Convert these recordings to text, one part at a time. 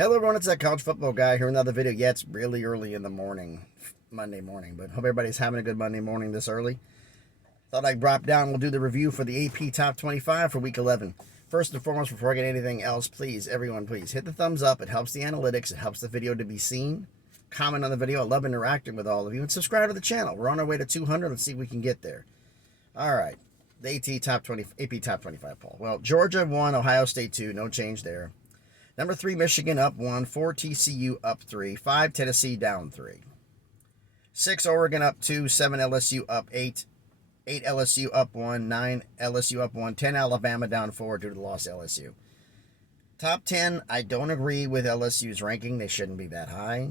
Hello everyone, it's that college football guy here with another video. Yeah, it's really early in the morning, Monday morning, but hope everybody's having a good Monday morning this early. Thought I'd drop down and we'll do the review for the AP Top 25 for Week 11. First and foremost, before I get anything else, please, everyone, please hit the thumbs up. It helps the analytics. It helps the video to be seen. Comment on the video. I love interacting with all of you. And subscribe to the channel. We're on our way to 200. Let's see if we can get there. All right. The AP Top 25 poll. Well, Georgia 1, Ohio State 2. No change there. Number 3, Michigan up 1, 4, TCU up 3, 5, Tennessee down 3, 6, Oregon up 2, 7, LSU up 8, 8, LSU up 1, 9, LSU up 1, 10, Alabama down 4 due to the loss to LSU. Top 10, I don't agree with LSU's ranking. They shouldn't be that high,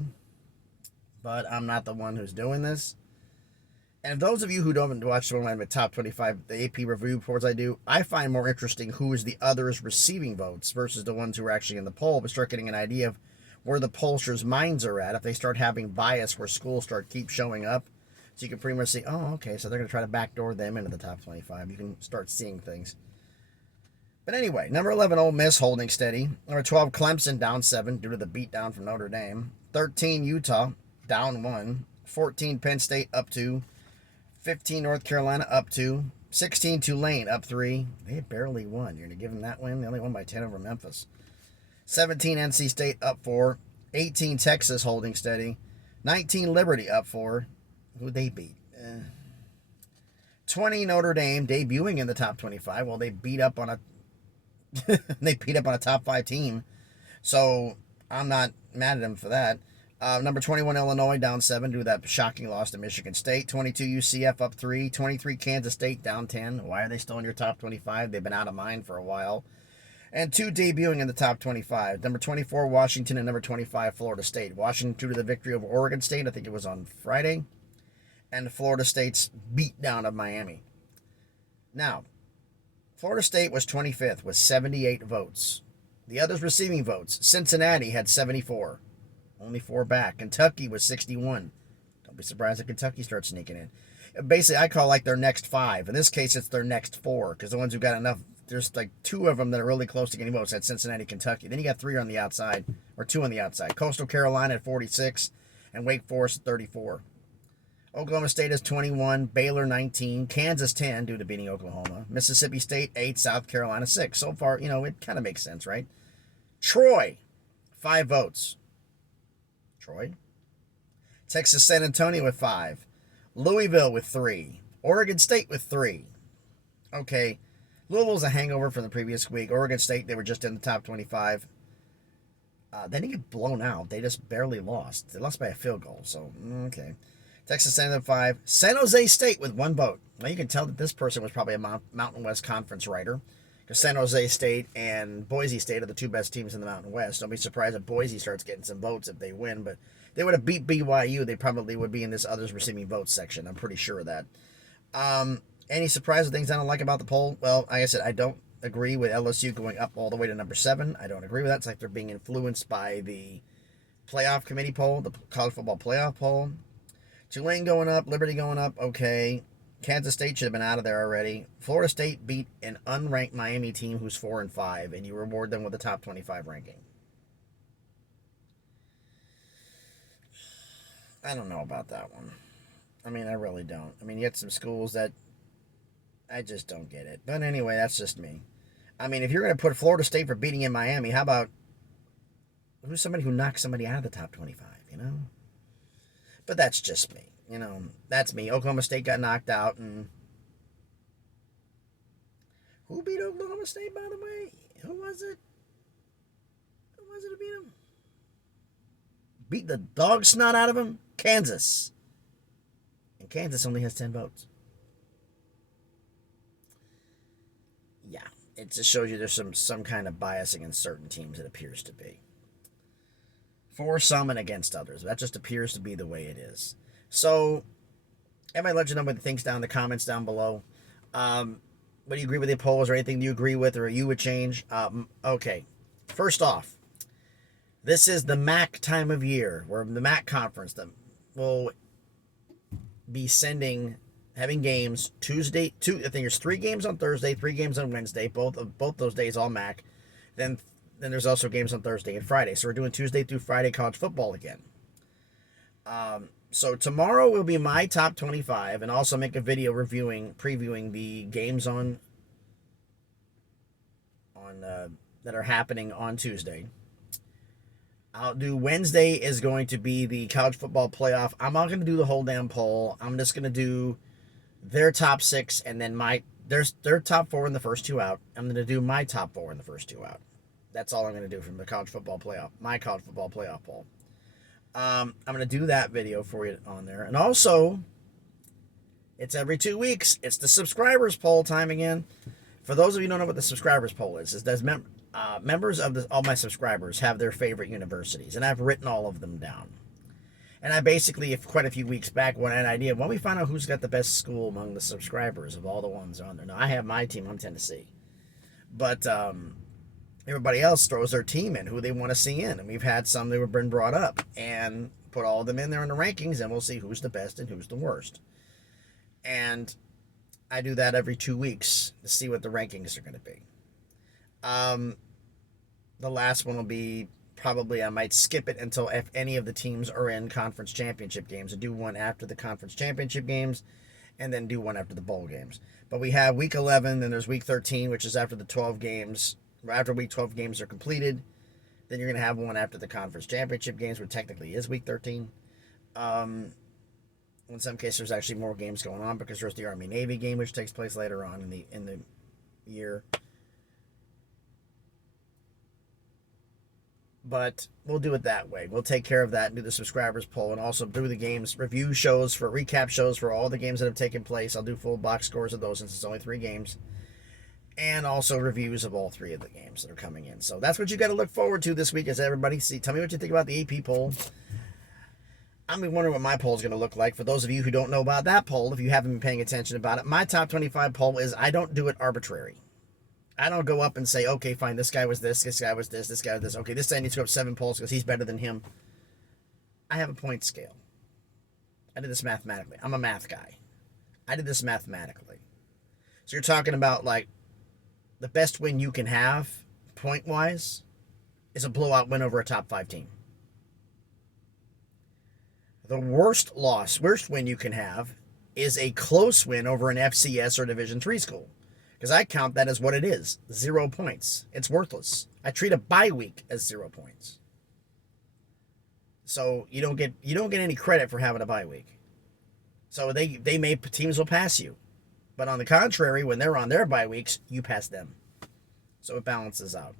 but I'm not the one who's doing this. And those of you who don't watch one of my top 25, the AP review reports I find more interesting who is the others receiving votes versus the ones who are actually in the poll, but start getting an idea of where the pollsters' minds are at. If they start having bias where schools keep showing up, so you can pretty much say, oh, okay, so they're going to try to backdoor them into the top 25. You can start seeing things. But anyway, number 11, Ole Miss holding steady. Number 12, Clemson down 7 due to the beatdown from Notre Dame. 13, Utah down 1. 14, Penn State up 2. 15, North Carolina up 2. 16, Tulane up 3. They barely won. You're going to give them that win? They only won by 10 over Memphis. 17, NC State up 4. 18, Texas holding steady. 19, Liberty up 4. Who'd they beat? 20, Notre Dame debuting in the top 25. Well, they beat up on a top 5 team. So I'm not mad at them for that. Number 21, Illinois, down 7 due to that shocking loss to Michigan State. 22, UCF up 3. 23, Kansas State down 10. Why are they still in your top 25? They've been out of mine for a while. And 2 debuting in the top 25. Number 24, Washington, and number 25, Florida State. Washington due to the victory over Oregon State. I think it was on Friday. And Florida State's beatdown of Miami. Now, Florida State was 25th with 78 votes. The others receiving votes, Cincinnati had 74. Only 4 back. Kentucky was 61. Don't be surprised if Kentucky starts sneaking in. Basically, I call like their next 5. In this case, it's their next 4, because the ones who got enough, there's like 2 of them that are really close to getting votes. That's Cincinnati, Kentucky. Then you got 3 on the outside, or 2 on the outside. Coastal Carolina at 46, and Wake Forest at 34. Oklahoma State is 21, Baylor 19, Kansas 10 due to beating Oklahoma, Mississippi State 8, South Carolina 6. So far, it kind of makes sense, right? Troy, 5 votes. Troy. Texas San Antonio with 5. Louisville with 3. Oregon State with 3. Okay. Louisville's a hangover from the previous week. Oregon State, they were just in the top 25. Then you get blown out. They just barely lost. They lost by a field goal. So, okay. Texas San Antonio 5. San Jose State with 1 vote. Now you can tell that this person was probably a Mountain West Conference writer. Because San Jose State and Boise State are the 2 best teams in the Mountain West. Don't be surprised if Boise starts getting some votes if they win. But they would have beat BYU. They probably would be in this others receiving votes section. I'm pretty sure of that. Any surprising things I don't like about the poll? Well, like I said, I don't agree with LSU going up all the way to number 7. I don't agree with that. It's like they're being influenced by the playoff committee poll, the college football playoff poll. Tulane going up, Liberty going up, okay. Kansas State should have been out of there already. Florida State beat an unranked Miami team who's 4-5, and you reward them with a top 25 ranking. I don't know about that one. I mean, I really don't. I mean, you get some schools that I just don't get it. But anyway, that's just me. I mean, if you're going to put Florida State for beating in Miami, how about who's somebody who knocks somebody out of the top 25, But that's just me. That's me. Oklahoma State got knocked out, and who beat Oklahoma State, by the way? Who was it? Who was it who beat them? Beat the dog snot out of them? Kansas. And Kansas only has 10 votes. Yeah, it just shows you there's some kind of biasing in certain teams, it appears to be. For some and against others. That just appears to be the way it is. So, everybody let you know what the things down in the comments down below. What do you agree with the polls or anything you agree with or you would change? Okay. First off, this is the MAC time of year, where the MAC conference will be having games Tuesday. I think there's 3 games on Thursday, 3 games on Wednesday. Both those days all MAC. Then then there's also games on Thursday and Friday. So we're doing Tuesday through Friday college football again. So tomorrow will be my top 25, and also make a video previewing the games on that are happening on Tuesday. I'll do Wednesday is going to be the college football playoff. I'm not going to do the whole damn poll. I'm just going to do their top 6 and then their top 4 in the first 2 out. I'm going to do my top 4 in the first 2 out. That's all I'm going to do from the college football playoff, my college football playoff poll. I'm going to do that video for you on there. And also, it's every 2 weeks. It's the subscribers poll time again. For those of you who don't know what the subscribers poll is does members of all my subscribers have their favorite universities, and I've written all of them down. And I basically, quite a few weeks back, wanted an idea. Why don't we find out who's got the best school among the subscribers of all the ones on there? Now, I have my team. I'm Tennessee. But everybody else throws their team in, who they want to see in. And we've had some that have been brought up and put all of them in there in the rankings, and we'll see who's the best and who's the worst. And I do that every 2 weeks to see what the rankings are going to be. The last one will be probably, I might skip it until if any of the teams are in conference championship games, and do one after the conference championship games, and then do one after the bowl games. But we have week 11, then there's week 13, which is after the 12 games. After week 12 games are completed, then you're going to have one after the conference championship games, which technically is week 13. In some cases, there's actually more games going on because there's the Army-Navy game, which takes place later on in the year. But we'll do it that way. We'll take care of that and do the subscribers poll, and also do the games, recap shows for all the games that have taken place. I'll do full box scores of those since it's only 3 games. And also reviews of all 3 of the games that are coming in. So that's what you got to look forward to this week, as everybody see. Tell me what you think about the AP poll. I'm wondering what my poll is going to look like. For those of you who don't know about that poll, if you haven't been paying attention about it, my top 25 poll is, I don't do it arbitrary. I don't go up and say, okay, fine, this guy was this guy was this guy was this. Okay, this guy needs to go up 7 polls because he's better than him. I have a point scale. I did this mathematically. I'm a math guy. I did this mathematically. So you're talking about, like, the best win you can have, point-wise, is a blowout win over a top 5 team. The worst win you can have is a close win over an FCS or Division III school. Because I count that as what it is, 0 points. It's worthless. I treat a bye week as 0 points. So you don't get any credit for having a bye week. So teams will pass you. But on the contrary, when they're on their bye weeks, you pass them. So it balances out.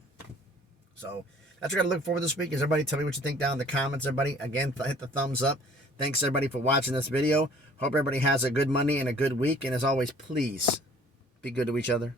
So that's what I got to look forward this week. Is everybody tell me what you think down in the comments, everybody. Again, hit the thumbs up. Thanks, everybody, for watching this video. Hope everybody has a good Monday and a good week. And as always, please be good to each other.